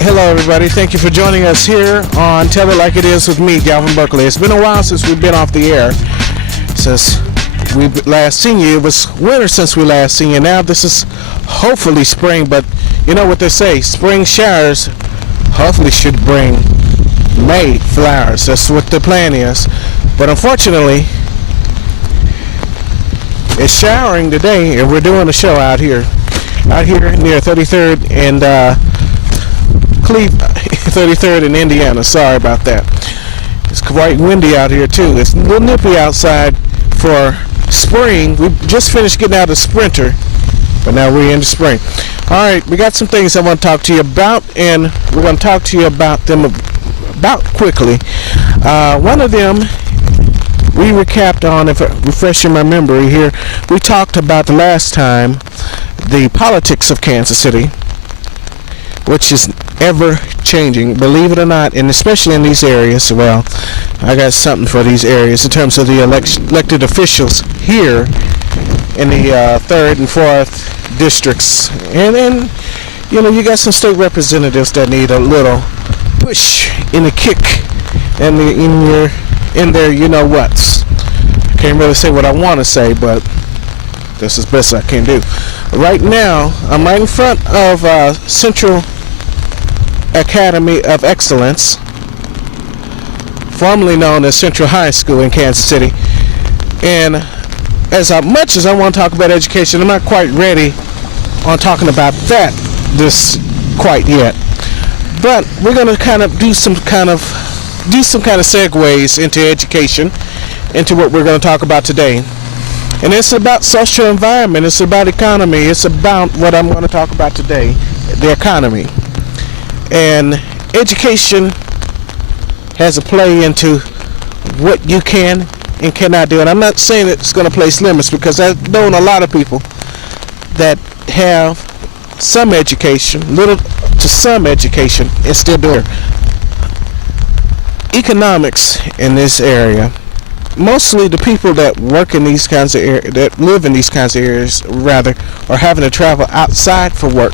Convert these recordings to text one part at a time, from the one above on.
Hello, everybody. Thank you for joining us here on Tell It Like It Is with me, Galvin Berkley. It's been a while since we've been off the air. Since we've last seen you, it was winter since we last seen you. Now this is hopefully spring, but you know what they say, spring showers hopefully should bring May flowers. That's what the plan is. But unfortunately, it's showering today, and we're doing a show out here near 33rd and 33rd in Indiana. Sorry about that. It's quite windy out here too. It's a little nippy outside for spring. We just finished getting out of Sprinter, but now we're into spring. Alright, we got some things I want to talk to you about, and we're going to talk to you about them about quickly. One of them we recapped on, if refreshing my memory here, we talked about the last time the politics of Kansas City, which is ever changing, believe it or not, and especially in these areas. Well, I got something for these areas in terms of the elected officials here in the 3rd and 4th districts, and then you got some state representatives that need a little push in the kick and in their you know what's. I can't really say what I want to say, but this is best I can do. Right now, I'm right in front of Central Academy of Excellence, formerly known as Central High School in Kansas City. And as much as I want to talk about education, I'm not quite ready on talking about that this quite yet. But we're going to kind of do some kind of segues into education, into what we're going to talk about today. And it's about social environment, it's about economy, it's about what I'm going to talk about today, the economy. And education has a play into what you can and cannot do. And I'm not saying it's going to place limits, because I've known a lot of people that have some education, little to some education, and still do it. Economics in this area, mostly the people that work in these kinds of areas, that live in these kinds of areas, rather, are having to travel outside for work.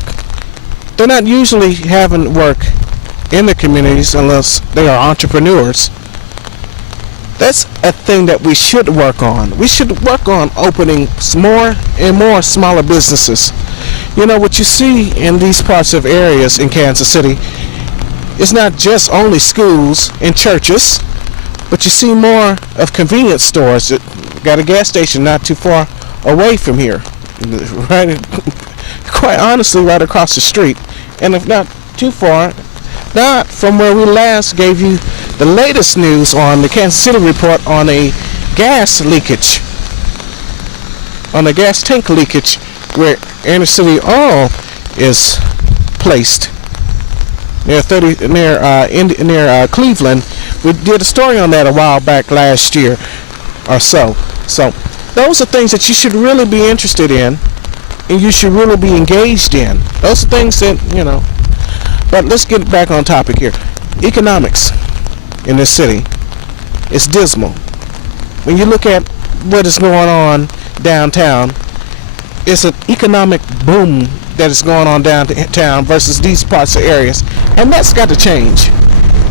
They're not usually having work in the communities unless they are entrepreneurs. That's a thing that we should work on. We should work on opening more and more smaller businesses. You know, what you see in these parts of areas in Kansas City, it's not just only schools and churches, but you see more of convenience stores that got a gas station not too far away from here. Right, quite honestly, right across the street, and if not too far, not from where we last gave you the latest news on the Kansas City report on a gas leakage, on a gas tank leakage, where inner city oil is placed near Cleveland. We did a story on that a while back last year or so. So those are things that you should really be interested in, and you should really be engaged in. Those are things that, but let's get back on topic here. Economics in this city is dismal. When you look at what is going on downtown, it's an economic boom that is going on downtown versus these parts of areas, and that's got to change.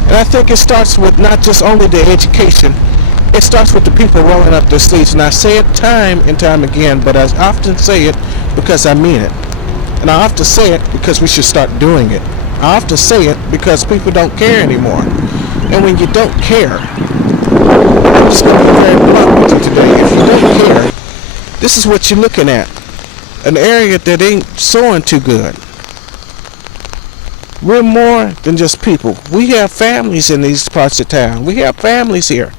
And I think it starts with not just only the education, it starts with the people rolling up their sleeves. And I say it time and time again, but I often say it because I mean it. And I often say it because we should start doing it. I often say it because people don't care anymore. And when you don't care, I'm just going to be very blunt with you today. If you don't care, this is what you're looking at. An area that ain't soaring too good. We're more than just people. We have families in these parts of town. We have families here.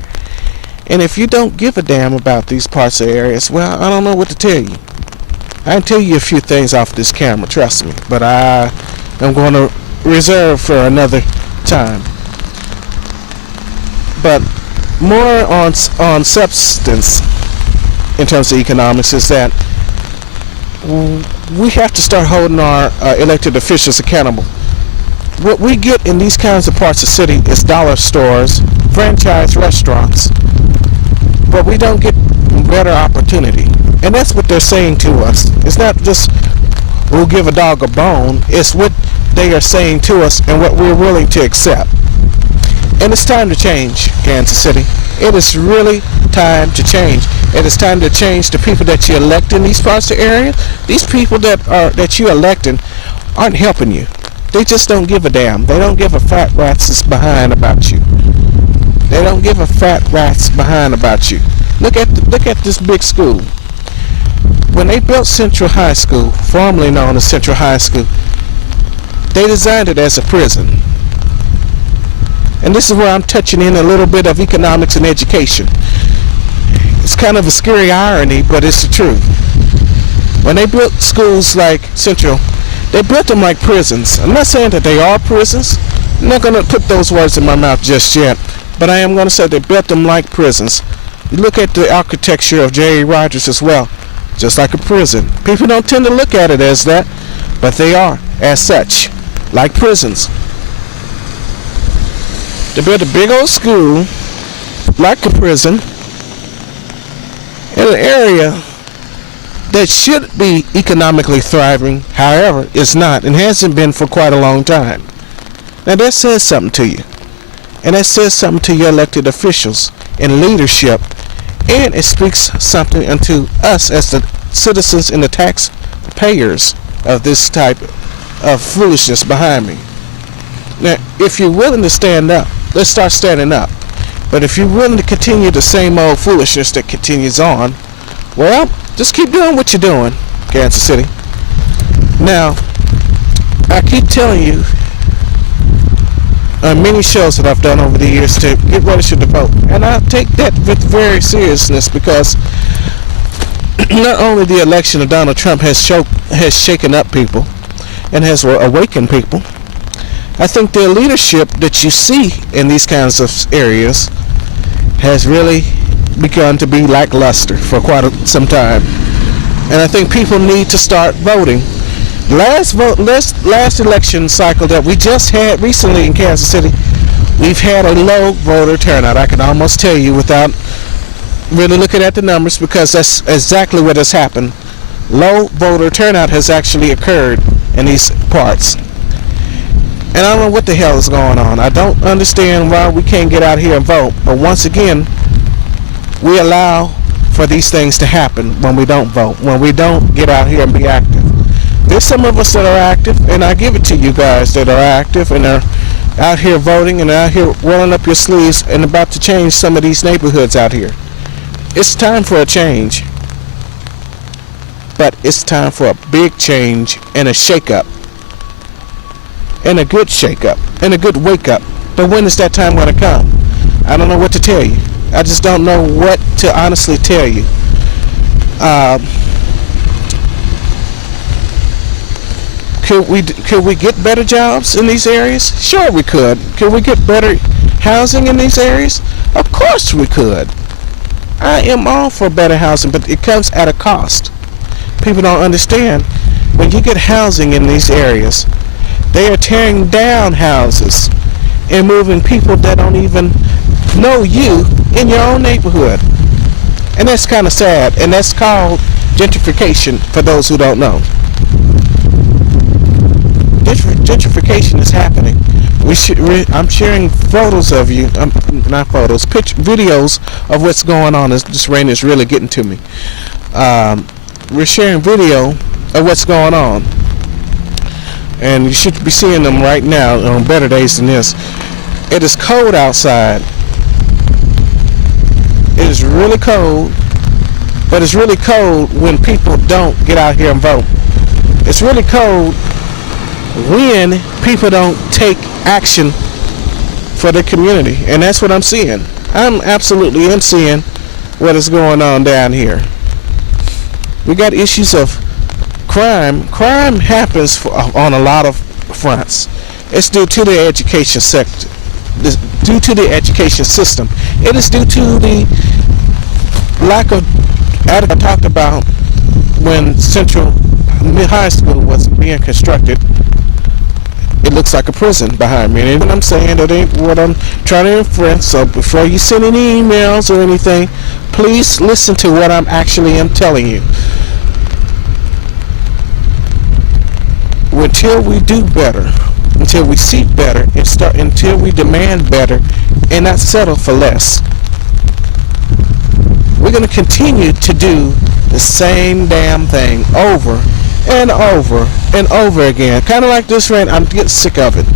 And if you don't give a damn about these parts of areas, well, I don't know what to tell you. I can tell you a few things off this camera, trust me. But I am going to reserve for another time. But more on substance in terms of economics is that we have to start holding our elected officials accountable. What we get in these kinds of parts of the city is dollar stores, franchise restaurants, but we don't get better opportunity. And that's what they're saying to us. It's not just we'll give a dog a bone. It's what they are saying to us and what we're willing to accept. And it's time to change, Kansas City. It is really time to change. It is time to change the people that you elect in these parts of the area. These people that you electing aren't helping you. They just don't give a damn. They don't give a fat rat's behind about you. They don't give a fat rat's behind about you. Look at this big school. When they built Central High School, formerly known as Central High School, they designed it as a prison. And this is where I'm touching in a little bit of economics and education. It's kind of a scary irony, but it's the truth. When they built schools like Central, they built them like prisons. I'm not saying that they are prisons. I'm not going to put those words in my mouth just yet. But I am going to say they built them like prisons. You look at the architecture of J.A. Rogers as well. Just like a prison. People don't tend to look at it as that, but they are as such, like prisons. They built a big old school, like a prison, in an area that should be economically thriving. However, it's not and hasn't been for quite a long time. Now that says something to you. And that says something to your elected officials and leadership. And it speaks something unto us as the citizens and the taxpayers of this type of foolishness behind me. Now, if you're willing to stand up, let's start standing up. But if you're willing to continue the same old foolishness that continues on, well, just keep doing what you're doing, Kansas City. Now, I keep telling you on many shows that I've done over the years to get registered to vote. And I take that with very seriousness because not only the election of Donald Trump has shaken up people and has awakened people, I think the leadership that you see in these kinds of areas has really begun to be lackluster for quite some time. And I think people need to start voting. Last election cycle that we just had recently in Kansas City, we've had a low voter turnout. I can almost tell you without really looking at the numbers, because that's exactly what has happened. Low voter turnout has actually occurred in these parts. And I don't know what the hell is going on. I don't understand why we can't get out here and vote. But once again, we allow for these things to happen when we don't vote, when we don't get out here and be active. There's some of us that are active, and I give it to you guys that are active and are out here voting and out here rolling up your sleeves and about to change some of these neighborhoods out here. It's time for a change. But it's time for a big change and a shake-up. And a good shake-up. And a good wake-up. But when is that time going to come? I don't know what to tell you. I just don't know what to honestly tell you. Could we get better jobs in these areas? Sure we could. Could we get better housing in these areas? Of course we could. I am all for better housing, but it comes at a cost. People don't understand. When you get housing in these areas, they are tearing down houses and moving people that don't even know you in your own neighborhood. And that's kind of sad. And that's called gentrification, for those who don't know. Gentrification is happening. I'm sharing photos of you, not photos, videos of what's going on. This rain is really getting to me. We're sharing video of what's going on, and you should be seeing them right now on better days than this. It is cold outside. It is really cold, but it's really cold when people don't get out here and vote. It's really cold when people don't take action for their community, and that's what I'm seeing. I'm absolutely seeing what is going on down here. We got issues of crime. Crime happens on a lot of fronts. It's due to the education sector, due to the education system. It is due to the lack of, I talked about when Central High School was being constructed. It looks like a prison behind me. And what I'm saying, that ain't what I'm trying to inference. So before you send any emails or anything, please listen to what I'm actually telling you. until we do better, until we seek better, until we demand better, and not settle for less. We're going to continue to do the same damn thing over and over and over again. Kind of like this rain. I'm getting sick of it.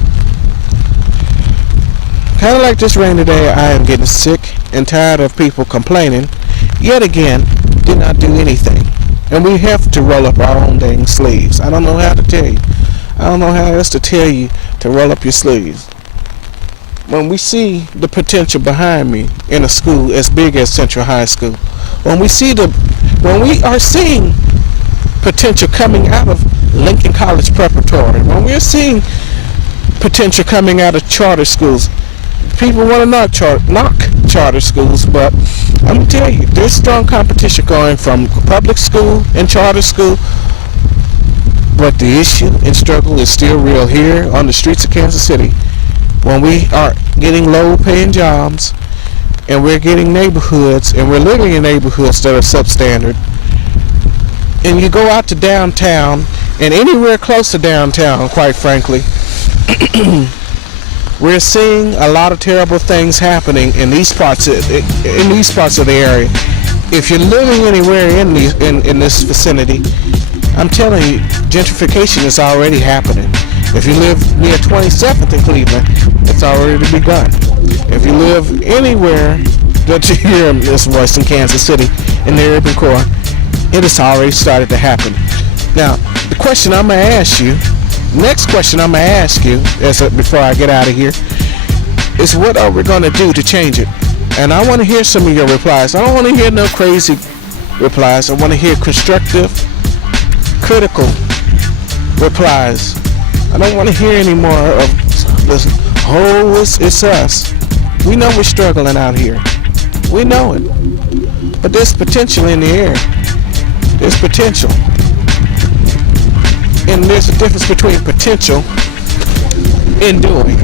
Kind of like this rain today. I am getting sick and tired of people complaining. Yet again, did not do anything. And we have to roll up our own dang sleeves. I don't know how to tell you. I don't know how else to tell you to roll up your sleeves. When we see the potential behind me in a school as big as Central High School, when we are seeing potential coming out of Lincoln College Preparatory, when we're seeing potential coming out of charter schools, people want to knock charter schools, but I'm going to tell you, there's strong competition going from public school and charter school, but the issue and struggle is still real here on the streets of Kansas City. When we are getting low-paying jobs, and we're getting neighborhoods, and we're living in neighborhoods that are substandard, and you go out to downtown, and anywhere close to downtown, quite frankly, we're seeing a lot of terrible things happening in these parts of the area. If you're living anywhere in this vicinity, I'm telling you, gentrification is already happening. If you live near 27th in Cleveland, it's already begun. If you live anywhere that you hear this voice in Kansas City, in the urban core, it has already started to happen. Now, the question I'm going to ask you, next question I'm going to ask you, before I get out of here, is what are we going to do to change it? And I want to hear some of your replies. I don't want to hear no crazy replies. I want to hear constructive, critical replies. I don't want to hear any more of this, it's us. We know we're struggling out here. We know it. But there's potential in the air. There's potential. And there's a difference between potential and doing.